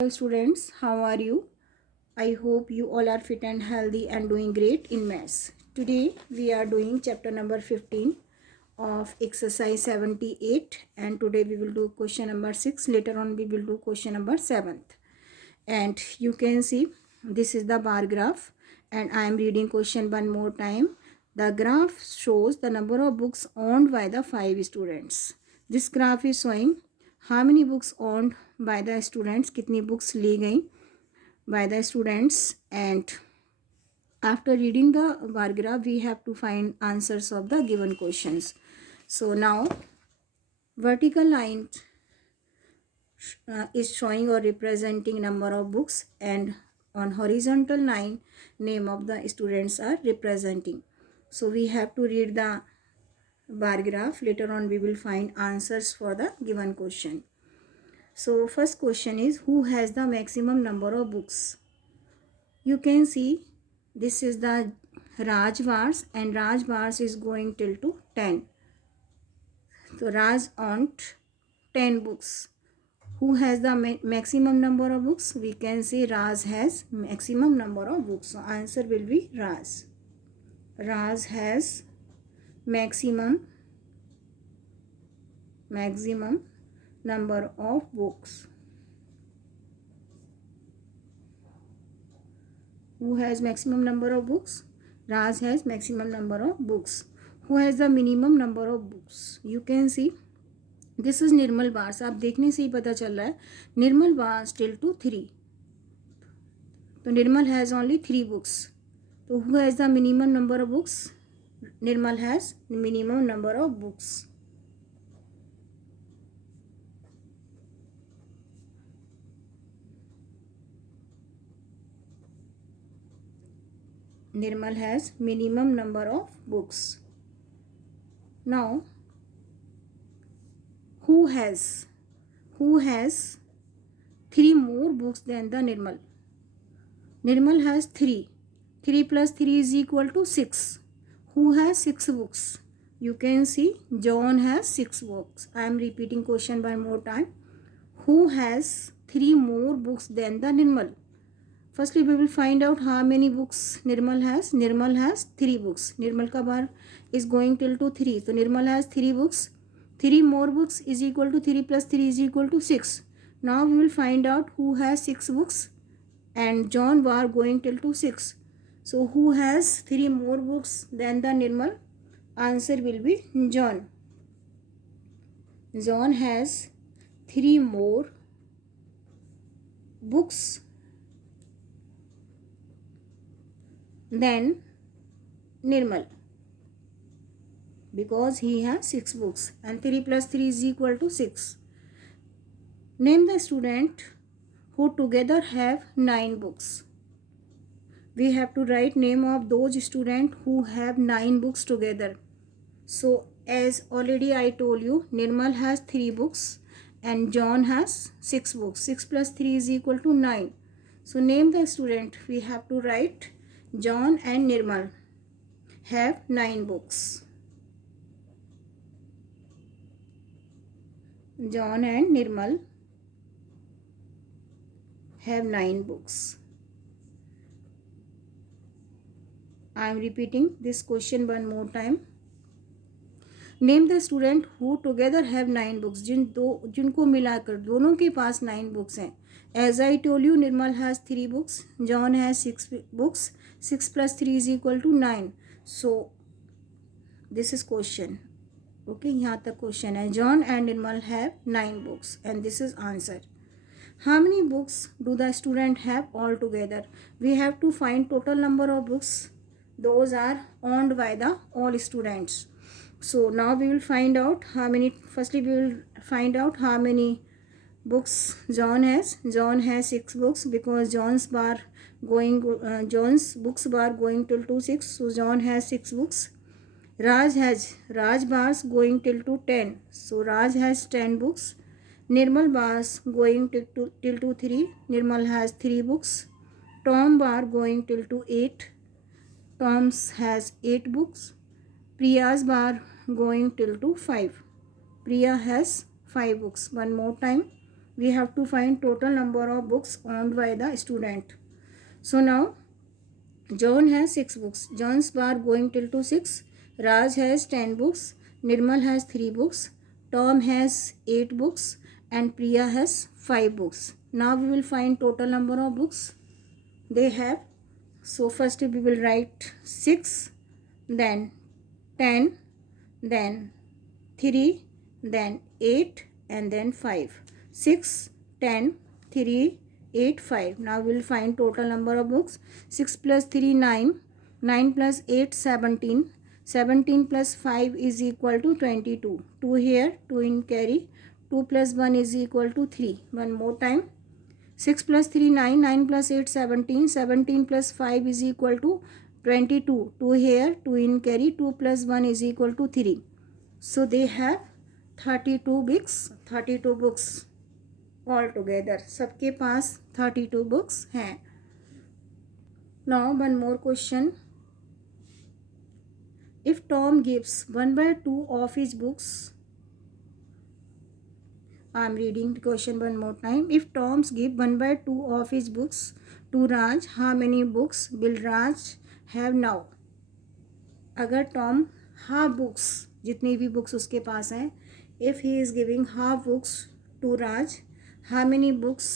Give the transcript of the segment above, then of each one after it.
Hello students, how are you? I hope you all are fit and healthy and doing great in maths. Today we are doing chapter number 15 of exercise 78, and today we will do question number 6. Later on we will do question number 7. And you can see this is the bar graph, and I am reading question one more time. The graph shows the number of books owned by the 5 students. This graph is showing how many books owned by the students, कितनी books ली गई by the students, and after reading the bar graph we have to find answers of the given questions. So now vertical line is showing or representing number of books, and on horizontal line name of the students are representing. So we have to read the bar graph. Later on we will find answers for the given question. So first question is, who has the maximum number of books? You can see this is the Raj bars, and Raj bars is going till to 10. So Raj owned 10 books. Who has the maximum number of books? We can say Raj has maximum number of books. So answer will be Raj. Raj has maximum number of books. Who has maximum number of books? Raj has maximum number of books. Who has the minimum number of books? You can see this is Nirmal bars. आप देखने से ही पता चल रहा है निर्मल bars till to 3. तो निर्मल has only 3 books. तो who has the minimum number of books? Nirmal has minimum number of books. Nirmal has minimum number of books. Now, who has 3 more books than the Nirmal? Nirmal has 3. 3 plus 3 is equal to 6. Who has 6 books? You can see John has 6 books. I am repeating question one more time. Who has 3 more books than the Nirmal? Firstly, we will find out how many books Nirmal has. Nirmal has 3 books. Nirmal ka bar is going till to 3. So Nirmal has 3 books. 3 more books is equal to 3 plus 3 is equal to 6. Now we will find out who has 6 books, and John bar going till to 6. So who has 3 more books than the Nirmal? Answer will be John. John has 3 more books than Nirmal, because he has 6 books, and 3 plus 3 is equal to 6. Name the student who together have 9 books. We have to write name of those students who have 9 books together. So as already I told you, Nirmal has 3 books and John has 6 books. 6 plus 3 is equal to 9. So name the student. We have to write John and Nirmal have 9 books. John and Nirmal have 9 books. I am repeating this question one more time. Name the student who together have 9 books. जिनको मिलाकर दोनों के पास 9 books हैं. As I told you, Nirmal has 3 books. John has 6 books. 6 plus 3 is equal to 9. So this is question. Okay, यहाँ तक question है. John and Nirmal have 9 books, and this is answer. How many books do the student have all together? We have to find total number of books. Those are owned by the all students. So now we will find out how many. Firstly, we will find out how many books John has. John has 6 books, because John's books bar going till to 6. So John has 6 books. Raj bars going till to 10. So Raj has 10 books. Nirmal bars going till to 3. Nirmal has 3 books. Tom bar going till to 8. Tom has 8 books. Priya's bar going till to 5. Priya has 5 books. One more time. we have to find total number of books owned by the student. So now John has 6 books. John's bar going till to 6. Raj has 10 books. Nirmal has 3 books. Tom has 8 books. And Priya has 5 books. Now we will find total number of books they have. So first we will write 6, then 10, then 3, then 8, and then 5. 6, 10, 3, 8, 5. Now we will find total number of books. 6 plus 3, 9. 9 plus 8, 17. 17 plus 5 is equal to 22. 2 here, 2 in carry. 2 plus 1 is equal to 3. One more time. 6 plus 3, 9. 9 plus 8, 17. 17 plus 5 is equal to 22. 2 here, 2 in carry. 2 plus 1 is equal to 3. So they have 32 books. 32 books all together. सबके पास 32 books हैं. Now one more question. If Tom gives 1/2 of his books, I am reading the question one more time. If Tom give 1/2 of his books to Raj, how many books will Raj have now? अगर Tom half books, जितनी भी books उसके पास हैं, if he is giving half books to Raj, how many books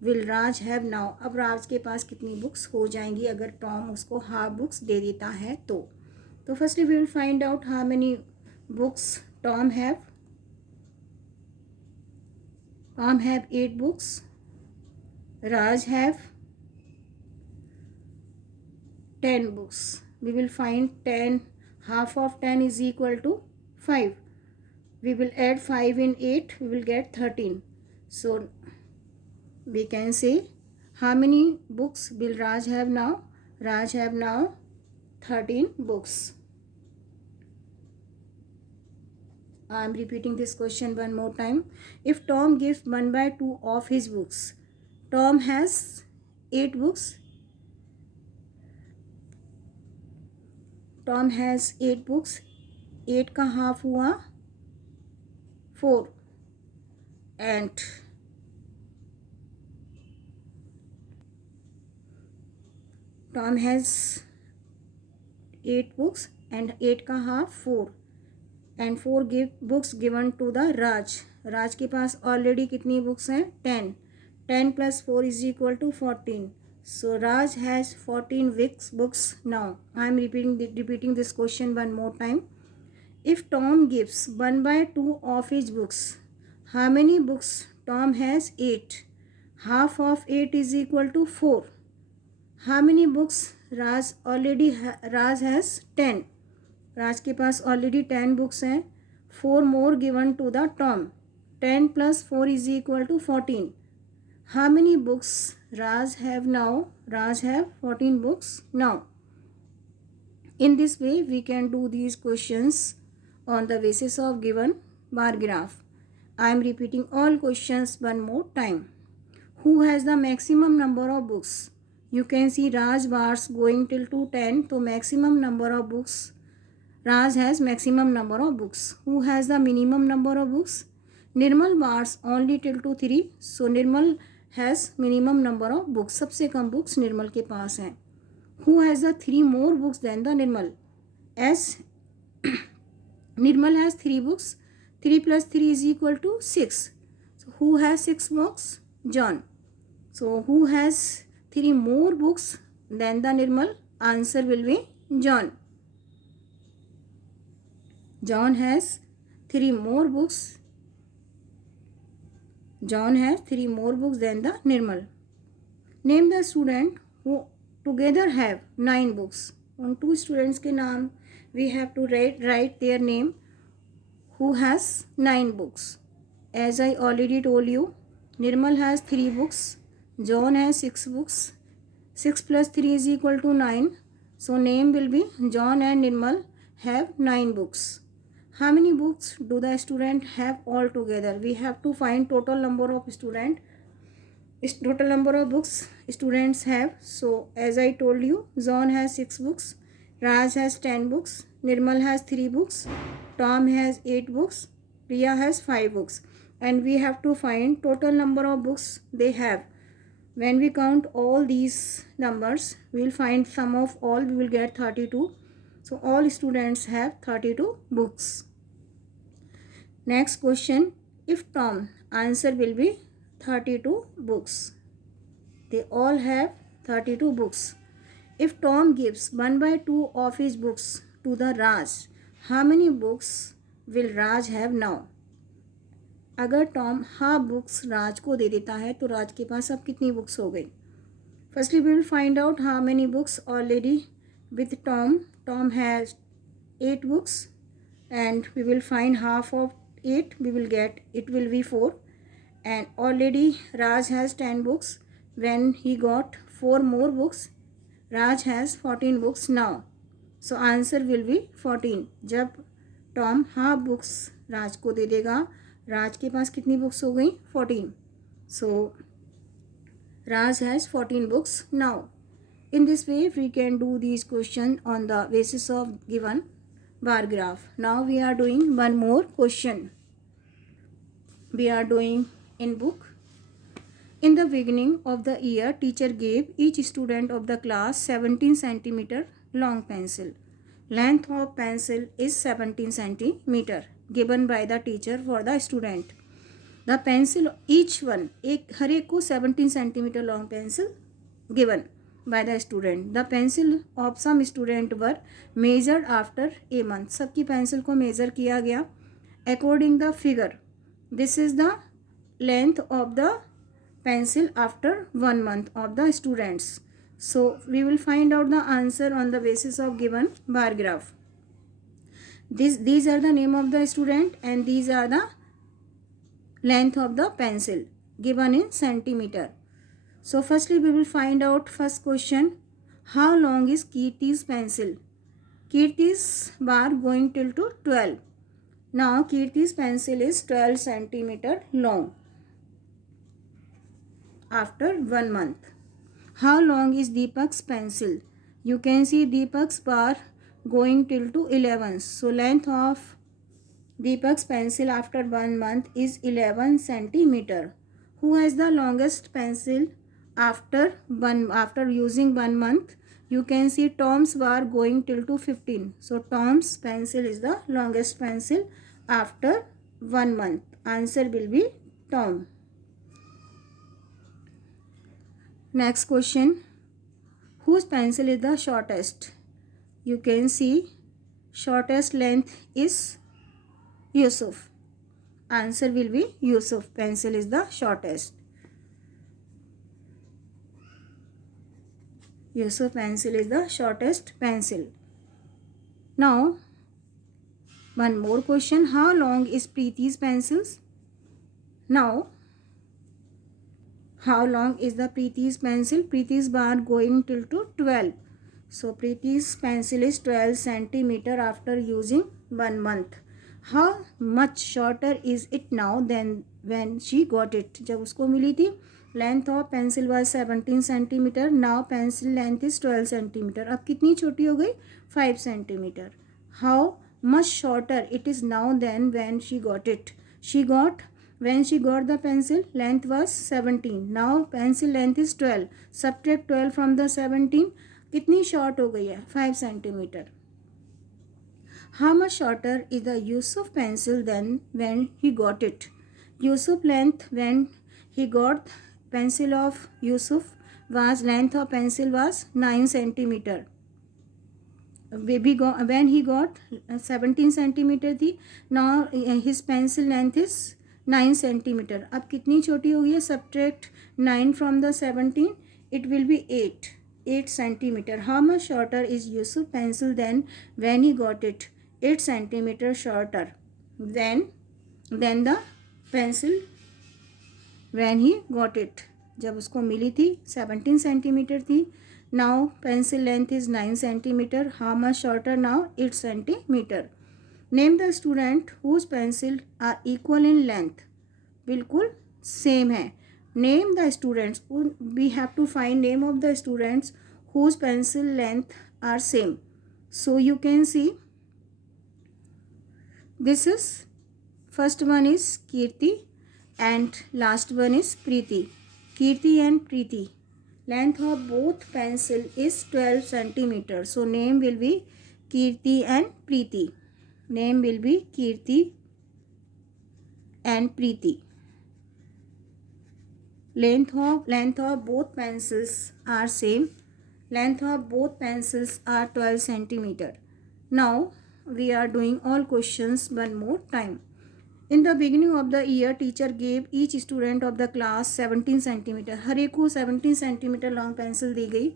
will Raj have now? अब राज के पास कितनी books हो जाएंगी अगर Tom उसको half books दे देता है तो firstly we will find out how many books Tom have. Tom have 8 books. Raj have 10 books. We will find 10. Half of 10 is equal to 5. We will add 5 in 8. We will get 13. So we can say how many books will Raj have now? Raj have now 13 books. I am repeating this question one more time. If Tom gives 1/2 of his books, Tom has 8 books. Tom has 8 books. 8 का half हुआ 4. And Tom has 8 books and 8 का half 4. And 4 books given to the Raj. राज के पास already कितनी books हैं? 10. 10 plus 4 is equal to 14. So Raj has 14 books now. I am repeating this question one more time. If Tom gives 1/2 of his books, how many books Tom has? 8. Half of 8 is equal to 4. How many books Raj has? 10. राज के पास already 10 books हैं. 4 more given to the Tom. 10 plus 4 is equal to 14. How many books Raj have now? Raj have 14 books now. In this way we can do these questions on the basis of given bar graph. I am repeating all questions one more time. Who has the maximum number of books? You can see Raj bars going till to 10. So maximum number of books. Raj has maximum number of books. Who has the minimum number of books? Nirmal bars only till to 3. So Nirmal has minimum number of books. सबसे कम books Nirmal के पास हैं. Who has the 3 more books than the Nirmal? As Nirmal has 3 books. 3 plus 3 is equal to 6. So who has 6 books? John. So who has 3 more books than the Nirmal? Answer will be John. John has 3 more books. John has 3 more books than the Nirmal. Name the student who together have 9 books. On 2 students के नाम we have to write their name who has 9 books. As I already told you, Nirmal has 3 books. John has 6 books. 6 plus 3 is equal to 9. So name will be John and Nirmal have 9 books. How many books do the student have all together? We have to find total number of total number of books students have. So as I told you, John has 6 books. Raj has 10 books. Nirmal has 3 books. Tom has 8 books. Priya has 5 books. and we have to find total number of books they have. When we count all these numbers, we will find sum of all, we will get 32. So all students have 32 books. Next question, if Tom, answer will be 32 books. They all have 32 books. If Tom gives 1/2 of his books to the Raj, how many books will Raj have now? अगर Tom half books राज को दे देता है तो राज के पास अब कितनी books हो गई? Firstly we will find out how many books already with Tom. Tom has 8 books and we will find half of 8, we will get it will be 4. And already Raj has 10 books. When he got 4 more books, Raj has 14 books now. So answer will be 14. जब Tom half books राज को दे देगा, राज के पास कितनी books हो गई? 14. So Raj has 14 books now. In this way we can do these questions on the basis of given bar graph. Now we are doing one more question. We are doing in book. In the beginning of the year, teacher gave each student of the class 17 centimeter long pencil. Length of pencil is 17 centimeter given by the teacher for the student. The pencil, each one, हर एक को 17 centimeter long pencil given by the student. The pencil of some student were measured after a month. सबकी pencil को measure किया गया according the figure. This is the length of the pencil after 1 month of the students. So we will find out the answer on the basis of given bar graph. These are the name of the student and these are the length of the pencil given in centimeter. So firstly we will find out first question, how long is Kirti's pencil? Kirti's bar going till to 12. Now Kirti's pencil is 12 centimeter long after 1 month. How long is Deepak's pencil? You can see Deepak's bar going till to 11. So length of Deepak's pencil after 1 month is 11 centimeter. Who has the longest pencil after using 1 month? You can see Tom's bar going till to 15. So Tom's pencil is the longest pencil after 1 month. Answer will be Tom. Next question, whose pencil is the shortest? You can see shortest length is Yusuf. Answer will be Yusuf. Pencil is the shortest. Yusuf pencil is the shortest pencil. Now one more question, how long is Preeti's pencils? Now how long is the Preeti's pencil? Preeti's bar going till to 12. So Preeti's pencil is 12 centimeter after using 1 month. How much shorter is it now than when she got it? जब उसको मिली थी, length of pencil was 17 centimeter. Now pencil length is 12 centimeter. अब कितनी छोटी हो गई? 5 centimeter. How much shorter it is now than when she got it? When she got the pencil, length was 17. Now pencil length is 12. Subtract 12 from the 17. कितनी short हो गई है? 5 centimeter. How much shorter is the Yusuf pencil than when he got it? Yusuf length when he got pencil of Yusuf was, length of pencil was 9 centimeter. When he got 17 centimeter थी, now his pencil length is 9 centimeter. अब कितनी छोटी हो गई है? Subtract 9 from the 17, it will be 8 centimeter. How much shorter is Yusuf pencil than when he got it? 8 centimeter shorter than the pencil when he got it. जब उसको मिली थी 17 centimeter थी. Now pencil length is 9 centimeter. How much shorter now? 8 centimeter. Name the student whose pencil are equal in length. बिल्कुल same है. Name the students. We have to find name of the students whose pencil length are same. So you can see this is, first one is Kirti, and last one is Preeti. Kirti and Preeti. Length of both pencil is 12 centimeter. So name will be Kirti and Preeti. Name will be Kirti and Preeti. Length of both pencils are same. Length of both pencils are 12 centimeter. Now we are doing all questions one more time. In the beginning of the year, teacher gave each student of the class 17 centimeter. हर एक को 17 centimeter long pencil दी गई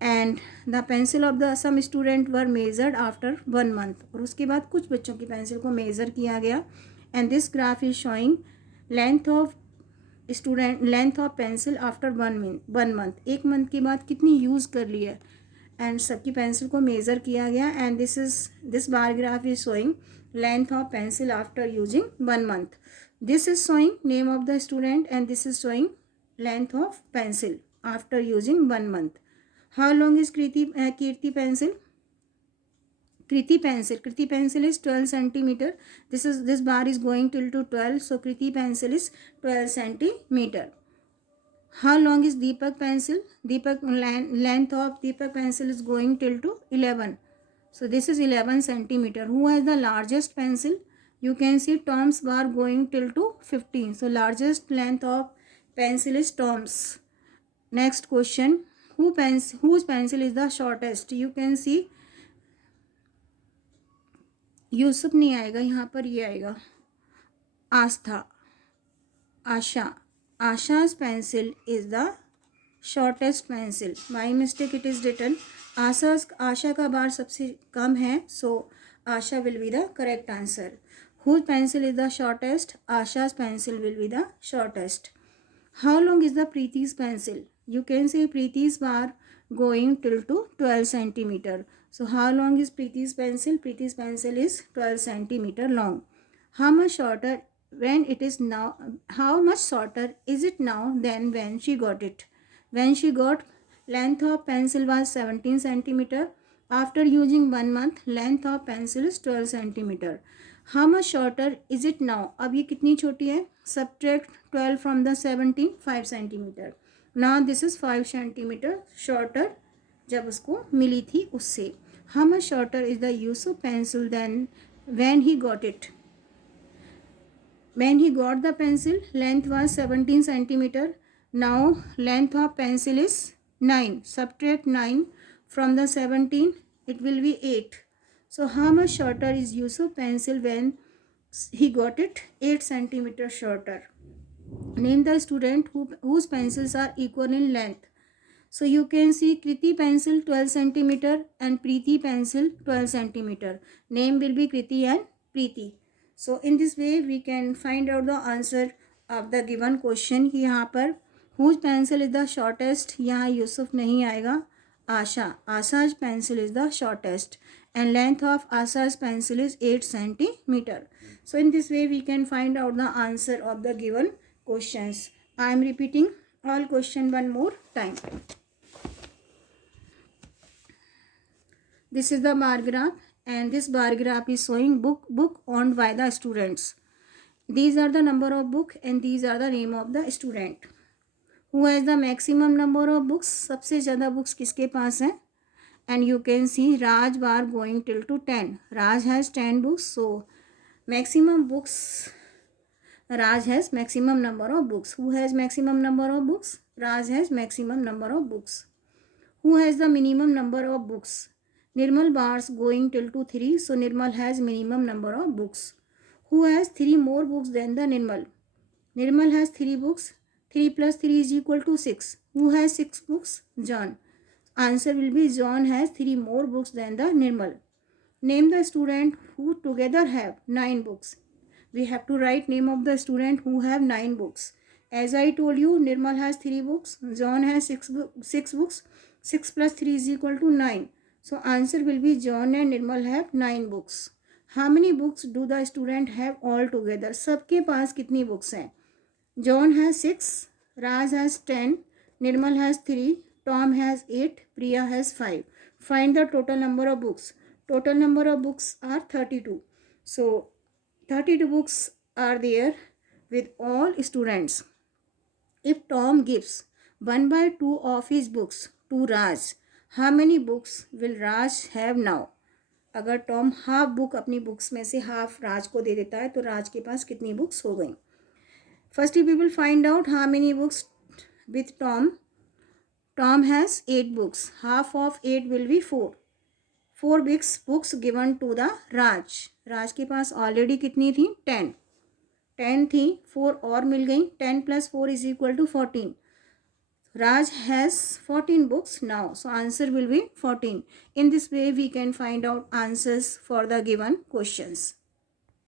and the pencil of the some student were measured after 1 month. और उसके बाद कुछ बच्चों की pencil को मेज़र किया गया and this graph is showing length of pencil after 1 month. 1 month के बाद कितनी यूज़ कर ली है एंड सबकी पेंसिल को मेज़र किया गया and this bar graph is showing length of pencil after using 1 month. This is showing name of the student and this is showing length of pencil after using 1 month. How long is Kirti pencil? Kriti pencil is 12 centimeter. This bar is going till to 12, so Kriti pencil is 12 centimeter. How long is Deepak pencil? Length of Deepak pencil is going till to 11. So this is 11 centimeter. Who has the largest pencil? You can see Tom's bar going till to 15. So largest length of pencil is Tom's. Next question. Whose pencil is the shortest? You can see Yusuf नहीं आएगा यहाँ पर, ये आएगा आस्था, Asha's pencil is the shortest pencil. By mistake it is written आशा का बार सबसे कम है, so Asha will be the correct answer. Whose pencil is the shortest? Asha's pencil will be the shortest. How long is the Preeti's pencil? You can say Preeti's bar going till to 12 centimeter. So how long is Preeti's pencil? Preeti's pencil is 12 centimeter long. How much shorter How much shorter is it now than when she got it? When she got, length of pencil was 17 centimeter. After using 1 month, length of pencil is 12 centimeter. How much shorter is it now? अब ये कितनी छोटी है? Subtract 12 from the 17, 5 centimeter. Now this is 5 centimeter shorter जब उसको मिली थी उससे. How much shorter is the Yusuf pencil than when he got it? When he got the pencil, length was 17 centimeter. Now length of pencil is 9. Subtract 9 from the 17, it will be 8. So how much shorter is Yusuf pencil when he got it? 8 centimeter shorter. Name the student whose pencils are equal in length. So you can see Kriti pencil 12 centimeter and Preeti pencil 12 centimeter. Name will be Kriti and Preeti. So in this way we can find out the answer of the given question. यहाँ पर whose pencil is the shortest, यहाँ यूसुफ नहीं आएगा, Asha's pencil is the shortest and length of Asha's pencil is 8 centimeter. So in this way we can find out the answer of the given questions. I am repeating all question one more time. This is the bar graph and this bar graph is showing book owned by the students. These are the number of book and these are the name of the student. Who has the maximum number of books? सबसे ज़्यादा books किसके पास हैं? And you can see Raj bar going till to 10. Raj has 10 books. So maximum books, Raj has maximum number of books. Who has maximum number of books? Raj has maximum number of books. Who has the minimum number of books? Nirmal bars going till to 3. So Nirmal has minimum number of books. Who has 3 more books than the Nirmal? Nirmal has 3 books. 3 plus 3 is equal to 6. Who has 6 books? John. Answer will be John has 3 more books than the Nirmal. Name the student who together have 9 books. We have to write name of the student who have 9 books. As I told you, Nirmal has 3 books. John has 6 books. 6 plus 3 is equal to 9. So answer will be John and Nirmal have 9 books. How many books do the student have all together? सबके पास कितनी books हैं? John has 6, Raj has 10, Nirmal has 3, Tom has 8, Priya has 5. Find the total number of books. Total number of books are 32. So 32 books are there with all students. If Tom gives 1/2 of his books to Raj, how many books will Raj have now? अगर Tom half book अपनी books में से half राज को दे देता है तो राज के पास कितनी बुक्स हो गई? First we will find out how many books with Tom. Tom has 8 books. Half of 8 will be 4. 4 books given to the Raj. राज के पास ऑलरेडी कितनी थी? 10. 10 थी, 4 और मिल गई. 10 plus 4 is equal to 14. Raj has 14 books now. So answer will be 14. In this way we can find out answers for the given questions.